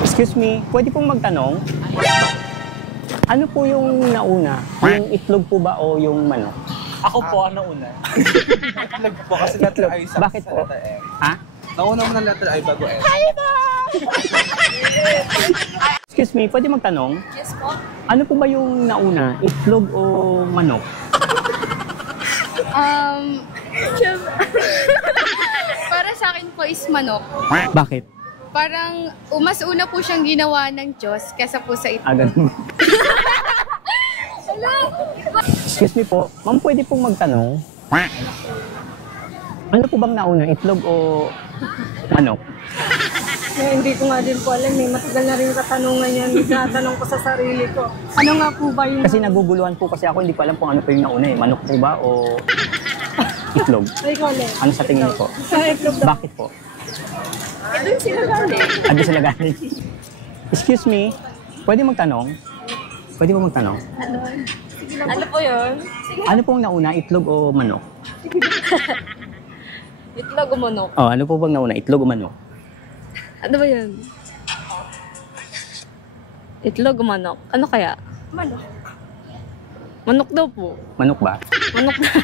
Excuse me, pwede pong magtanong? Ano po yung nauna? Yung itlog po ba o yung manok? Ako po ang nauna. Itlog po kasi letter I sa Bakit po? letter M. Ha? Nauna mo ng letter I bago M. Excuse me, pwede magtanong? Yes po. Ano po ba yung nauna? Itlog o manok? Para sa akin po is manok. Bakit? Parang mas una po siyang ginawa ng Diyos kesa po sa ito. Ganun. Excuse me po, ma'am, pwede pong magtanong? Ano po bang nauna? Itlog o manok? Hindi ko nga din po alam. Matagal na rin katanungan yan. Tinatanong ko sa sarili ko. Ano nga po ba yun? Kasi naguguluhan po kasi ako, hindi ko alam kung ano po yung nauna eh. Manok po ba o itlog? Ay, ko alam. Ano sa tingin niyo po? Itlog daw. Bakit po? Doon sila galing. Ano sila galing? Excuse me, pwede magtanong? Pwede mo magtanong? Ano po yun? Ano pong nauna, itlog o manok? Itlog o manok. Oh, ano po bang nauna, itlog o manok? Ano ba yun? Itlog o manok? Ano kaya? Manok. Manok daw po. Manok ba? Manok daw.